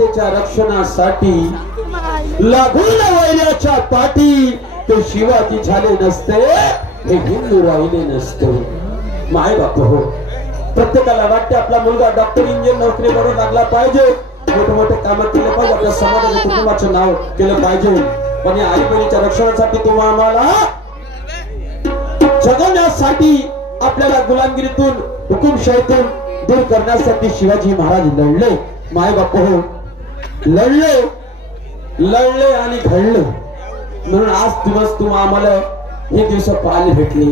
मातेच्या रक्षणासाठी लागून वैऱ्याच्या पाठी ते शिवाजी झाले नसते, हे हिंदू राहिले नसते. माय बाप हो, प्रत्येकाला वाटते आपला मुलगा डॉक्टर इंजिनियर नोकरी करून लागला पाहिजे, मोठे मोठे काम केले पाहिजे, आपल्या समाजाच्या कुटुंबाचं नाव केलं पाहिजे. पण या आई बहिणीच्या रक्षणासाठी तुम्हा आम्हाला जगवण्यासाठी आपल्याला गुलामगिरीतून हुकुमशाहीतून दूर करण्यासाठी शिवाजी महाराज लढले. माय बाप हो, लढले आणि घडले. म्हणून आज दिवस तुम्हा आम्हाला हे दिवस पाहायला भेटले.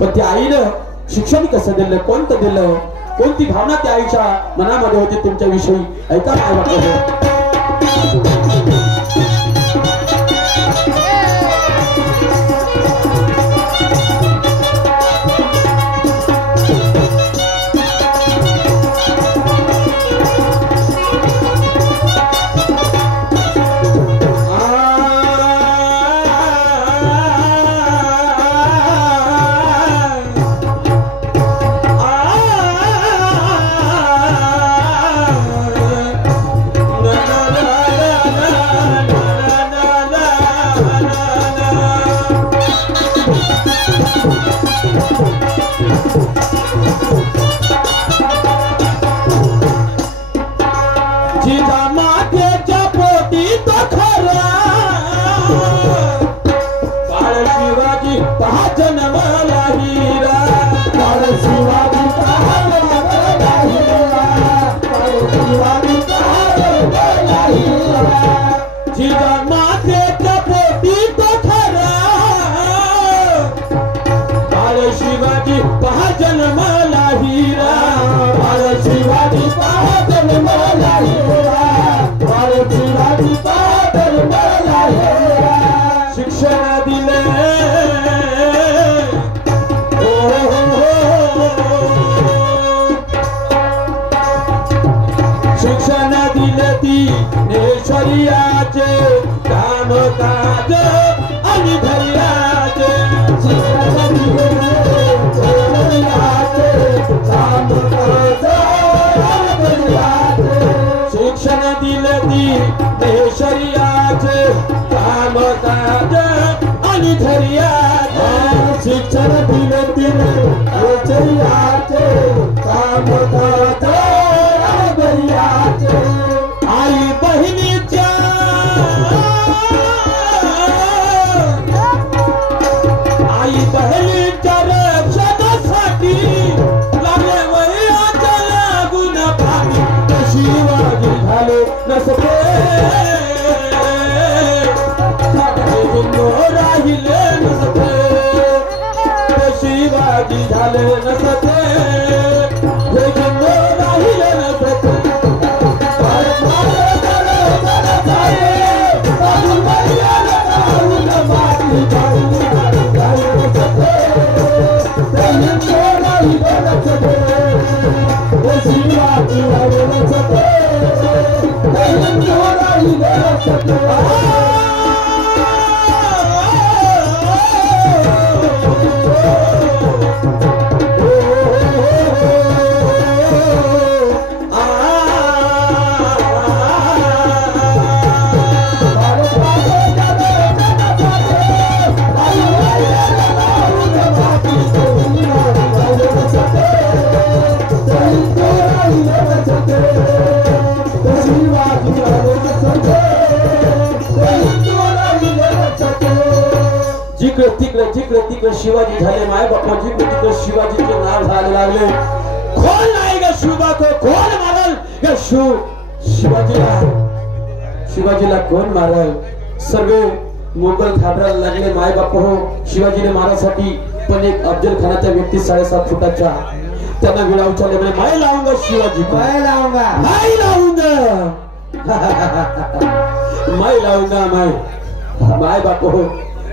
पण त्या आईनं शिक्षण कसं दिलं, कोणतं दिलं, कोणती भावना त्या आईच्या मनामध्ये होती तुमच्या विषयी, ऐका माय बाप हो. जिकडे शिवाजी झाले माय बापा, जिकडे शिवाजीचे नाव झाले लागले. कोण नाही ग शिवबा को, कोण मारल ग शिवाजीला कोण मारल. सर्व मोगल घाबरायला लागले माय बाप हो. शिवाजीने मारासाठी पण एक अफजल खानाच्या व्यक्ती 7.5 फुटाच्या त्यांना विडा उचलले, म्हणजे माय लावूंगा शिवाजी, माय लावूंगा माय बाप हो.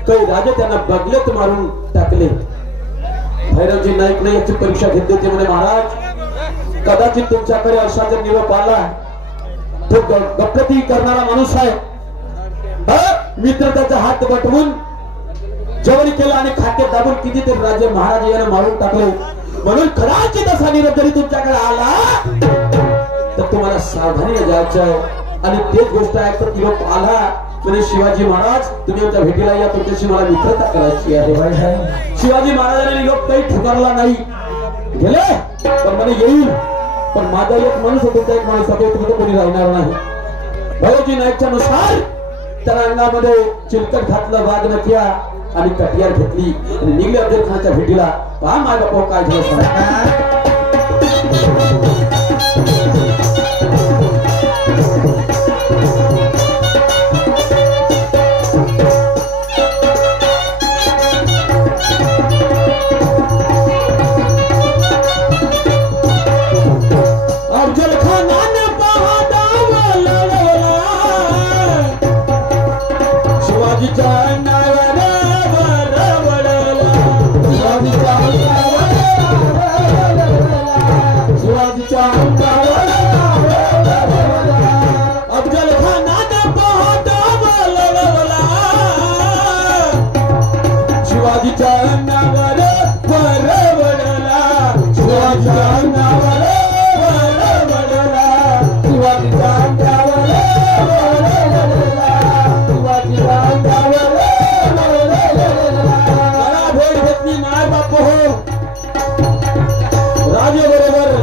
काही राजे त्यांना बगलेत मारून टाकले. भैरवजी नाईक ने याची परीक्षा घेतली होती, म्हणे महाराज कदाचित तुमच्याकडे असा जर निरोप आला तो गप्पती करणारा माणूस आहे. मित्र त्याचा हात बटवून जवळी केला आणि खात्यात दाबून कितीतरी राजे महाराज याला मारून टाकले. म्हणून कदाचित असा निरोप जरी तुमच्याकडे आला तर तुम्हाला सावधानीने जायचं. आणि तेच गोष्ट आहे तर निरोप आला म्हणजे शिवाजी महाराज तुम्ही आमच्या भेटीला या तुमच्याशी मला मित्रता करायची आहे शिवाजी महाराजांनी निरोप काही ठुकरला नाही गेले पण म्हणे येईल पण माझा एक माणूस तुमचा एक माणूस होतो तुम्ही कोणी राहणार नाही भैरवजी नाईकच्या नुसार त्या अंगामध्ये चिलकट घातलं वाघ नक्या आणि कटियार घेतली आणि निघले अफजल खानाच्या भेटीला पहा माय बापा काय झालं सांगा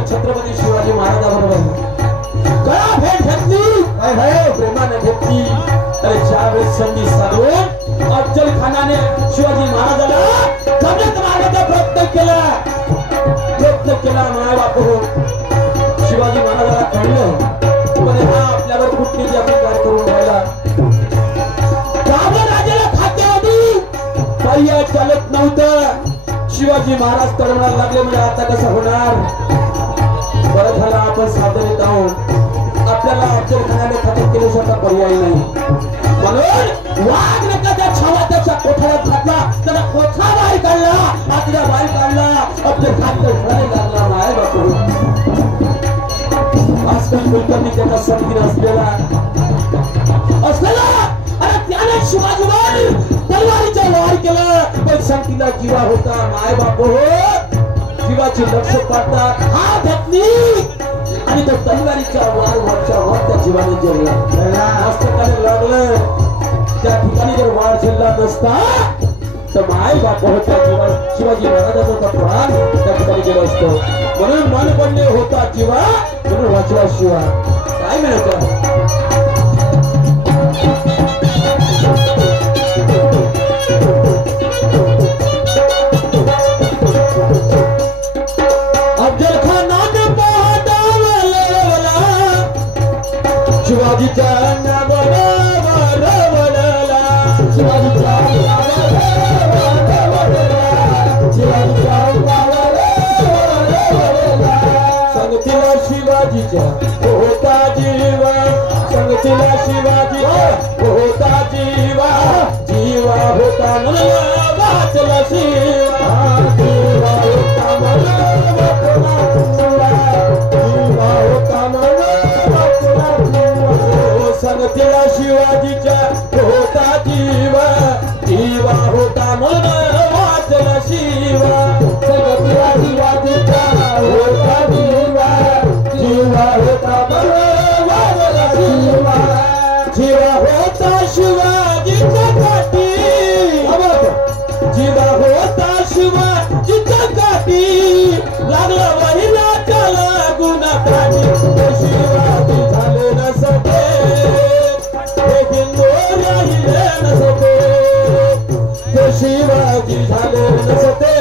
छत्रपती शिवाजी महाराजांबरोबर कळा भेट घेतली प्रेमाने घेतली अरे ज्यावेळेस संधी साधून अफजल खानाने शिवाजी महाराजाला जमिनीत मारण्याचा प्रयत्न केला माय बापू शिवाजी महाराजाला कळलं म्हणे हा आपल्यावर कुठली अत्याचार करून राहिला राजाला खात्याआधी काही चालत नव्हतं शिवाजी महाराज तळमळायला लागले म्हणजे आता कसं होणार बरं झालं आपण सावधानीत आहोत आपल्याला अफजल खानाने खतम केल्याशिवाय पर्याय नाही म्हणून वाघ नकाच्या छावा त्याच्या कोठाऱ्यात घातला त्याला कोठा बाहेर काढला आतल्या बाहेर काढला अफजल खान तर लागला नाही बापू आजकाल कुलकर्णी त्याचा संगीन असलेला अरे त्याने शिवाजीवर तलवारीचा वार केला पण संगीला जीवा होता माय बापू जीवाची लक्ष पाडतात हा घातली आणि तो तलवारीच्या वार वरच्या वर त्या जीवाने जेवला मस्तकाने लागलं त्या ठिकाणी जर वार झेलला नसता तर माय बाप होता जीवा शिवाजी महाराजाचा प्राण त्या ठिकाणी गेला असतो म्हणून मन पडले होता जीवा म्हणून वाचला शिवा काय मिळतं शिवाजीच्या नावावर वळला शिवाजीच्या संगतीला शिवाजीच्या होता जीवा संगतीला शिवाजीच्या होता जीवा जीवा होता वाचला शिवा जीवा होता जीवा होता संगतीला शिवाजीच्या होता जीवा जीवा होता म्हणून वाचला शिवा संगतीला शिवाजीच्या होता जीवा जीवा होता म्हणून वाचला शिवा जीवा होता शिवाजीच्या काठी जीवा होता शिवाजीच्या काठी लागला वहिला त्याला गुन्हा काठी शिवाजी झाले नसते शिवाजी झाले नसते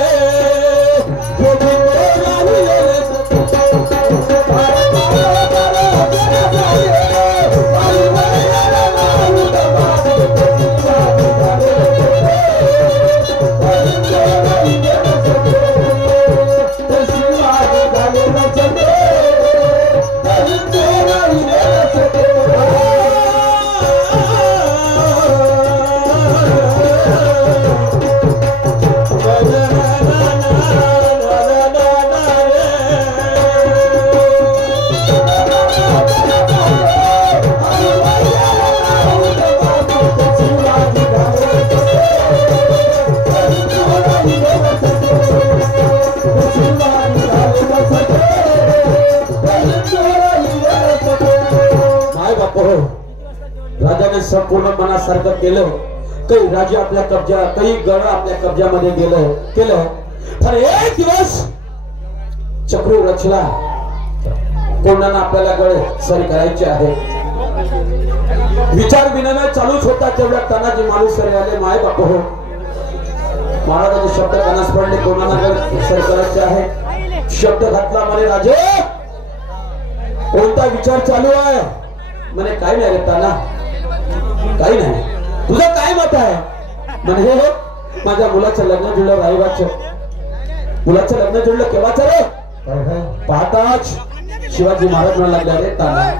बापू राजाने संपूर्ण मनासारखं केलं काही राजे आपल्या कब्जा काही गड आपल्या कब्जामध्ये केलं तर एक दिवस चक्रू रचला कोणाला आपल्याला गड सरी करायचे आहे विचार विनिमय चालूच होता तेवढ्या तानाजी मालुसरे आले माय बापू महाराजाचे शब्द कानास पडले कोणाला गड सरी करायचे आहे शब्द घातला म्हणे राजे कोणता विचार चालू आहे म्हणे काय नाही रे ताना काही नाही तुझं काय मत आहे म्हणे हे माझ्या मुलाचं लग्न जुळलं रायबाचं मुलाचं लग्न जुळलं केव्हाच रे पाहताच शिवाजी महाराज म्हणा लागला रे ताना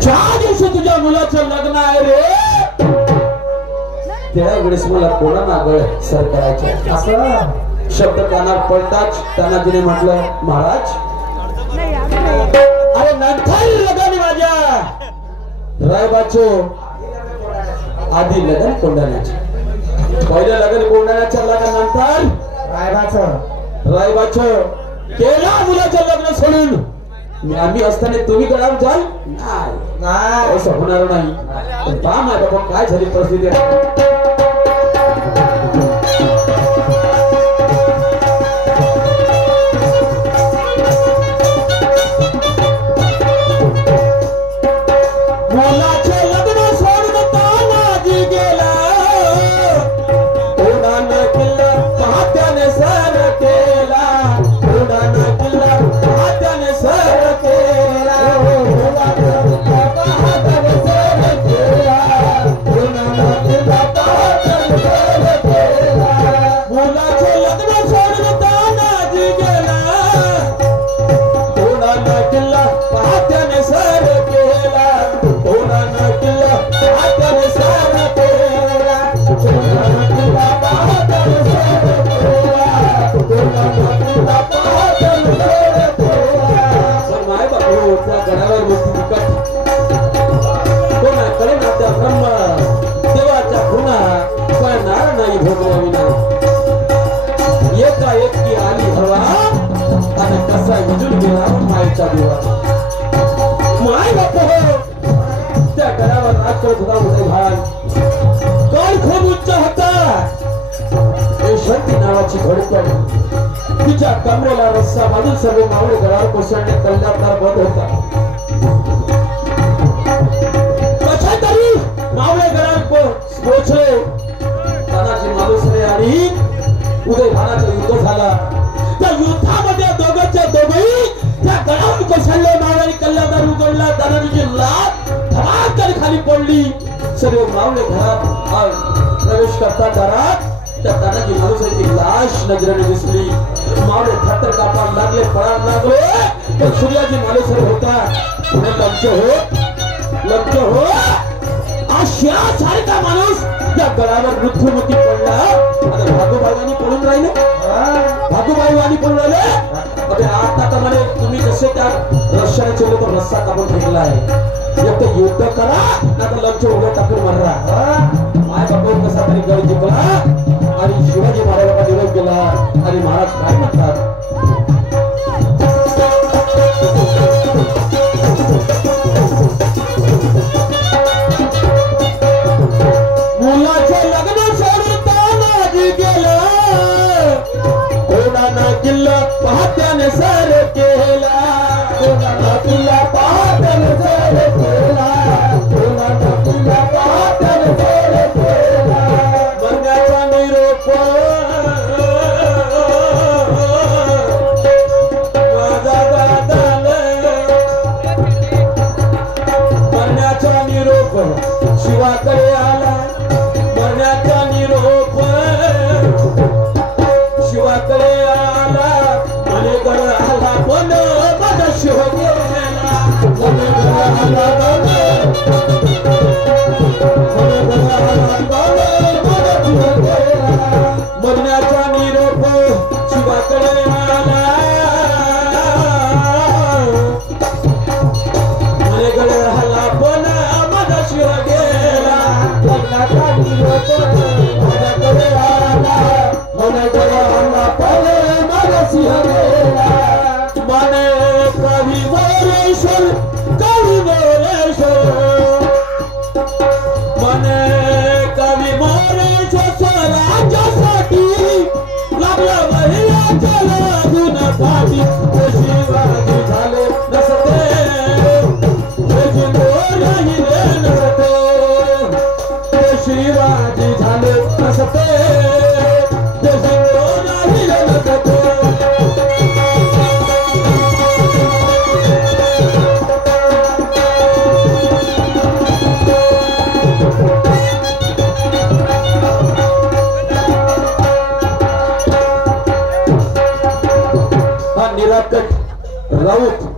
4 दिवशी तुझ्या मुलाचं लग्न आहे रे त्या वेळेस मला कोणाला गळ सर करायचं असं शब्द कानात पडताच तानाजीने म्हटलं महाराज अरे नंतर लग्न माझ्या रायबाचे आधी लग्न कोंडाण्याचे पहिले लग्न कोंडाण्याच्या लग्नानंतर रायबाचं केला मुलाचं लग्न सोडून आम्ही असताना तुम्ही गडावर जाल नाही असं होणार नाही काम आहे बाबा काय झाली परिस्थिती तिच्या कमरेला रस्सा बाजू सर्व मावळे गळावर कोसळणे कल्ल्यातला बंद होता कशा तरी मावळे गळावर पोहोचले तानाजी मालुसरे आणि उदयभानाचा युद्ध झाला त्या युद्धामध्ये दोघांच्या दोघही त्या गळावर कोसळले मावळे कल्ल्यादार उघडला तानाजीची लात धडाक्याने खाली पडली सर्व मावळे घरात प्रवेश करता दारात त्या तानाजी मालुसरेची लाश नजरेने दिसली मावळे थरथर कापायला लागले पळायला लागले पण सूर्याजी मालुसरे होता पुढे लक्ष हो अशासारखा माणूस त्या गळावर मृत्युमुखी पडला आणि भागोबाईवानी पळून राहिले भागोबाईवानी पळून राहिले अबे आता तर म्हणे तुम्ही जसे त्या रश्याने चोरले तो रस्सा कापून फेकला आहे एक तर युद्ध करा ना तर लक्ष उभं टाकून मारा माय बापूर कसा तरी गड जिंकला आणि शिवाजी महाराजांना निरोप केला आणि महाराज काय म्हणतात मुलाचे लग्न सोडताना गेलं कोणाला किल्ला पाहत्याने सर केला कोणाला किल्ला पाहत्याने सर केला कोणाला किल्ला पाहत्याने सर केला मरण्याचा निरोप माझा दादाला मरण्याचा निरोप शिवाकडे आला मरण्याचा निरोप शिवाकडे आला मनेकडे आला पण माझा शिव गेला मनेकडे आला मरण्याचा निरोप शिवाकडे आला मनेकडे आला पण माझा शिव गेला मरण्याचा निरोप माझ्याकडे आला मनेकडे आला पण माझा शिव गेला मने कवी वरेश्वर कवी वरेश्वर राऊत